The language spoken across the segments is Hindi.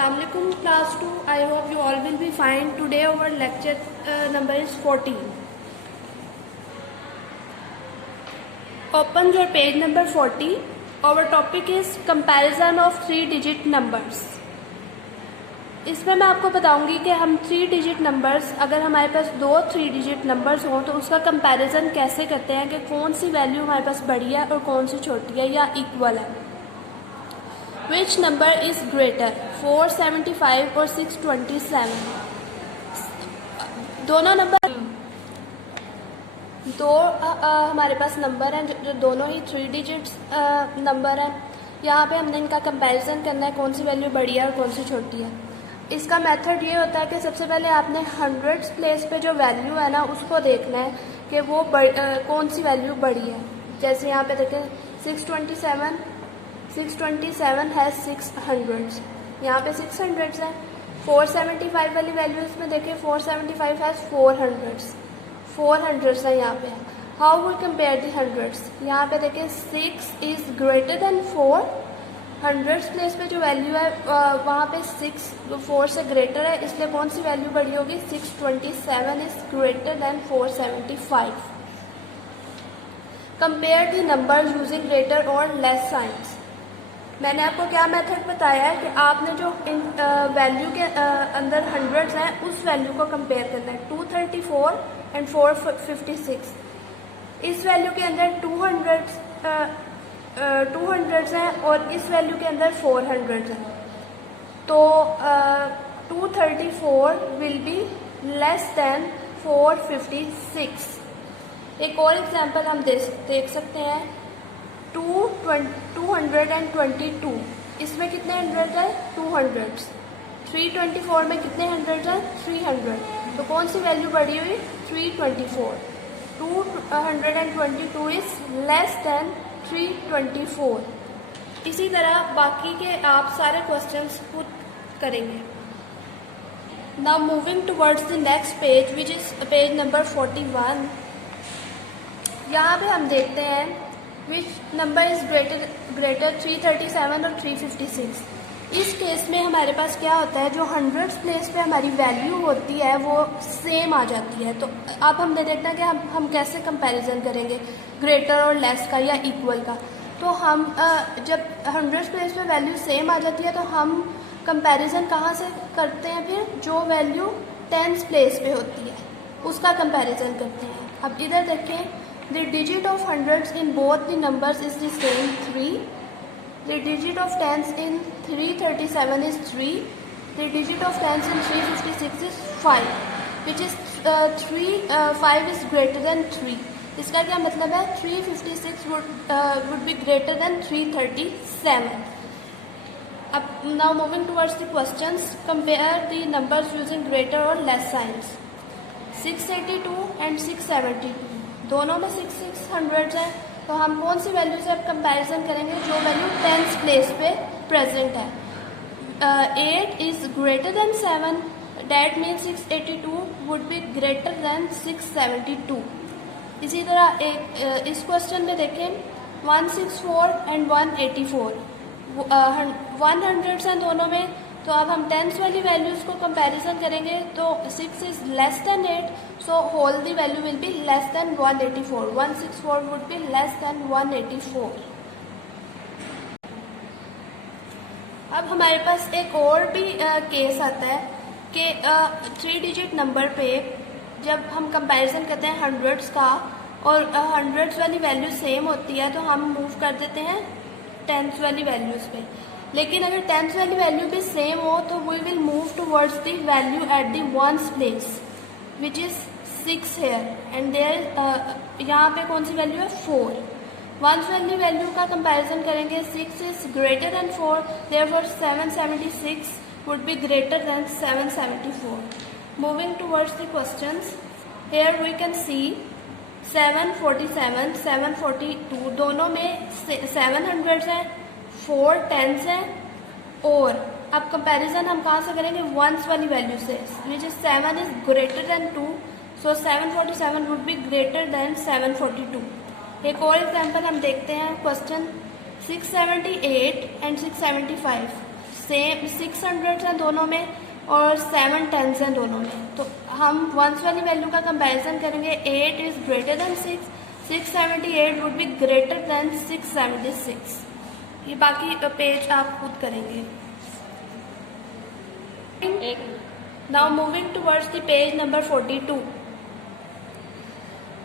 Assalamualaikum class 2. I hope you all will be fine. Today our lecture number is 14. Open your page number 40. Our topic is comparison of 3-digit numbers. इसमें मैं आपको बताऊंगी कि हम 3-digit नंबर्स, अगर हमारे पास 2 3-digit नंबर्स हों तो उसका कंपैरिजन कैसे करते हैं कि कौन सी वैल्यू हमारे पास बड़ी है और कौन सी छोटी है या इक्वल है. Which number is greater, 475 और 627? दोनों नंबर हमारे पास नंबर हैं जो दोनों ही 3 डिजिट्स नंबर हैं. यहाँ पे हमने इनका कंपैरिजन करना है कौन सी वैल्यू बड़ी है और कौन सी छोटी है. इसका मेथड ये होता है कि सबसे पहले आपने हंड्रेड्स प्लेस पे जो वैल्यू है ना उसको देखना है कि वो कौन सी वैल्यू बड़ी है. जैसे यहाँ पे देखें 627 है 600, यहाँ पे 600 है. 475 वाली वैल्यूज में देखें 475 है 400 है यहाँ पे. How we compare the hundreds, यहाँ पे देखें 6 is greater than 4. Hundreds place पे जो वैल्यू है वहाँ पे 6 4 से ग्रेटर है, इसलिए कौन सी वैल्यू बड़ी होगी, 627 is greater then 475. Compare the numbers using greater और लेस साइंस. मैंने आपको क्या मेथड बताया है कि आपने जो इन वैल्यू के अंदर हंड्रेड्स हैं उस वैल्यू को कंपेयर करना है. 234 एंड 456. इस वैल्यू के अंदर 200 हैं और इस वैल्यू के अंदर 400 हैं. तो 234 विल बी लेस देन 456. एक और एग्जांपल हम देख सकते हैं. 222. इसमें कितने हंड्रेड है, 200. 324 में कितने हंड्रेड है, 300. तो कौन सी वैल्यू बढ़ी हुई, 324. 222 इज लेस देन 324. इसी तरह बाकी के आप सारे क्वेश्चंस पुट करेंगे. Now moving towards the next page which is page number 41. यहाँ पे हम देखते हैं विच नंबर इज ग्रेटर 337 और 356. इस केस में हमारे पास क्या होता है, जो हंड्रेड्स प्लेस पे हमारी वैल्यू होती है वो सेम आ जाती है. तो अब हमने देखना है कि हम कैसे कंपैरिजन करेंगे ग्रेटर और लेस का या इक्वल का. तो हम जब हंड्रेड्स प्लेस पे वैल्यू सेम आ जाती है तो हम कंपैरिजन कहाँ से करते हैं, फिर जो वैल्यू टेंस प्लेस पे होती है उसका कंपैरिजन करते हैं. अब इधर देखें, the digit of hundreds in both the numbers is the same 3. The digit of tens in 337 is 3. The digit of tens in 356 is 5, which is 5 is greater than 3. इसका क्या मतलब है, 356 would be greater than 337. अब now moving towards the questions. Compare the numbers using greater or less signs. 682 and 672. दोनों में 600 है. तो हम कौन सी वैल्यू से अब कंपैरिजन करेंगे, जो वैल्यू टेंस प्लेस पे प्रेजेंट है. 8 is greater then 7. That means 682 would be greater then 672. इसी तरह एक इस क्वेश्चन में देखें 164 एंड 184. 100 हैं दोनों में. तो अब हम टेंस वाली वैल्यूज को कंपैरिजन करेंगे तो 6 is less than 8, so whole the value will be less than 184. 164 would be less than 184. अब हमारे पास एक और भी केस आता है कि 3 डिजिट नंबर पे जब हम कंपैरिजन करते हैं हंड्रेड्स का और हंड्रेड्स वाली वैल्यू सेम होती है तो हम मूव कर देते हैं टेंस वाली वैल्यूज पे. लेकिन अगर टेंस वाली वैल्यू भी सेम हो तो we will move towards the value at the ones place which is 6 here and there. यहाँ पे कौन सी वैल्यू है, 4. वंस वाली वैल्यू का कंपैरिजन करेंगे. 6 is greater than 4, therefore 776 would be greater than 774. Moving towards the questions. Here we can see 747 742. दोनों में 700 है, 4 टेंस हैं. और अब कंपैरिजन हम कहाँ से करेंगे, वंस वाली वैल्यू से, which is 7 is greater than 2, so 747 would be greater then 742. एक और एग्जांपल हम देखते हैं. Question 678 and 675. सेम 600 हैं दोनों में और 7 10s हैं दोनों में। तो हम वंस वाली वैल्यू का कंपैरिजन करेंगे। 8 is greater then 6, 678 would be greater then 676। ये बाकी पेज आप खुद करेंगे। Now moving towards the page number 42।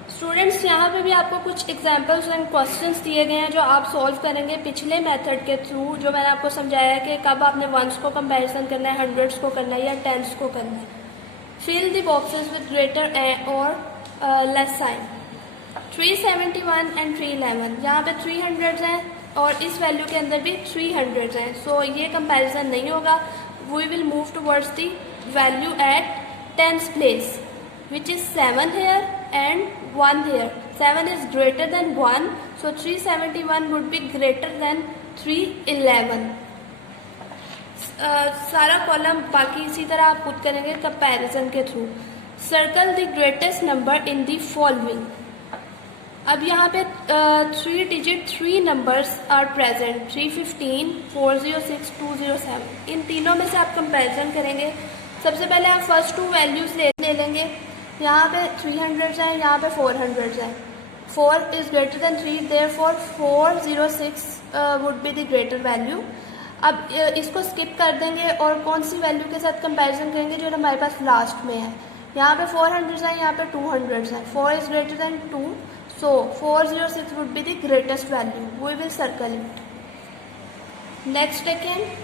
Students, यहाँ पे भी आपको कुछ एग्जांपल्स एंड क्वेश्चंस दिए गए हैं जो आप सॉल्व करेंगे पिछले मेथड के थ्रू, जो मैंने आपको समझाया है कि कब आपने वंस को कंपैरिजन करना है, हंड्रेड्स को करना है या टेंस को करना है। Fill the boxes with greater और लेस साइन। 371 एंड 311, यहाँ पे 300 हैं और इस वैल्यू के अंदर भी 300 हैं, सो ये कंपैरिजन नहीं होगा। We will move towards the value at tens place which is 7 here and 1 here. 7 is greater than 1, so 371 would be greater than 311. सारा कॉलम बाकी इसी तरह आप खुद करेंगे कंपैरिजन के through. Circle the greatest number in the following. अब यहाँ पे 3 डिजिट 3 नंबर्स आर प्रेजेंट, 315, 406, 207। इन तीनों में से आप कंपैरिजन करेंगे। सबसे पहले आप फर्स्ट 2 वैल्यूज ले लेंगे। यहाँ पे 300 है, यहाँ पे 400 है। 4 is greater then 3, therefore 406 would be the greater value. अब इसको स्किप कर देंगे और कौन सी वैल्यू के साथ कंपैरिजन करेंगे जो हमारे पास लास्ट में है। यहाँ पे 400 है, यहाँ पे 200 है। 4 is greater than 2, so 406 would be the greatest value. We will circle it. Next देखें,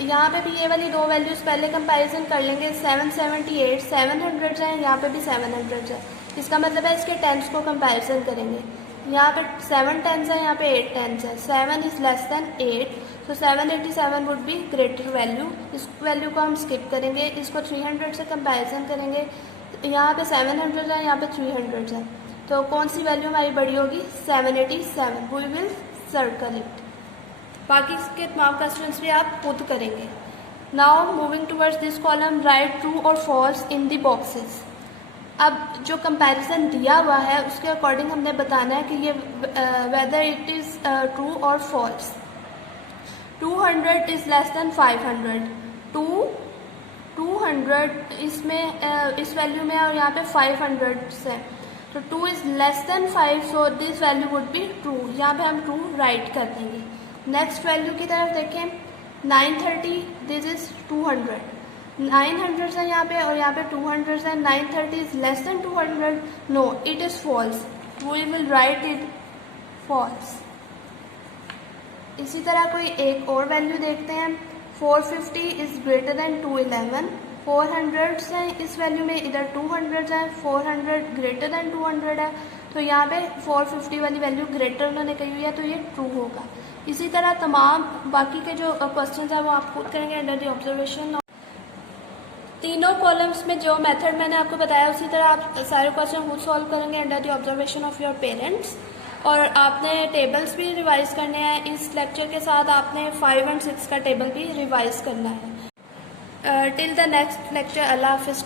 यहाँ पे भी ये वाली 2 वैल्यूज पहले कंपैरिजन कर लेंगे। 778, 700 है, यहाँ पे भी 700 है। इसका मतलब है इसके टेंस को कंपैरिजन करेंगे। यहाँ पे 7 10s है, यहाँ पे 8 10s है। 7 is less than 8, so 787 would be greater value. इस वैल्यू को हम स्किप करेंगे, इसको 300 से कंपैरिजन करेंगे। यहाँ पे 700 है, यहाँ पे 300 है, तो कौन सी वैल्यू हमारी बड़ी होगी? 787। We will circle it. बाकी के तमाम क्वेश्चंस भी आप खुद करेंगे। Now moving towards this column, write true और फॉल्स इन द बॉक्सेस। अब जो कंपैरिजन दिया हुआ है उसके अकॉर्डिंग हमने बताना है कि ये वेदर इट इज़ ट्रू और फॉल्स। 200 is less than 500। 200 इसमें इस वैल्यू में और यहाँ पे 500 है, तो 2 is less than 5, so this value would be true. यहाँ पे हम ट्रू राइट कर देंगे। नेक्स्ट वैल्यू की तरफ देखें, 930, दिस इज 200। 900 है यहाँ पे और यहाँ पे 200 है। 930 is less than 200, no it is false. We will write it false. इसी तरह कोई एक और वैल्यू देखते हैं। 450 इज ग्रेटर देन 211। 400 है इस वैल्यू में, इधर 200 है। 400 ग्रेटर देन 200 है, तो यहाँ पे 450 वाली वैल्यू ग्रेटर उन्होंने कही हुई है, तो ये ट्रू होगा। इसी तरह तमाम बाकी के जो क्वेश्चंस हैं वो आप खुद करेंगे अंडर द ऑब्जर्वेशन। तीनों कॉलम्स में जो मेथड मैंने आपको बताया उसी तरह आप सारे क्वेश्चन खुद सॉल्व करेंगे under the observation of your parents. और आपने टेबल्स भी रिवाइज करने हैं। इस लेक्चर के साथ आपने 5 और 6 का टेबल भी रिवाइज करना है। टिल द नेक्स्ट लेक्चर, अल्लाह हाफिज़।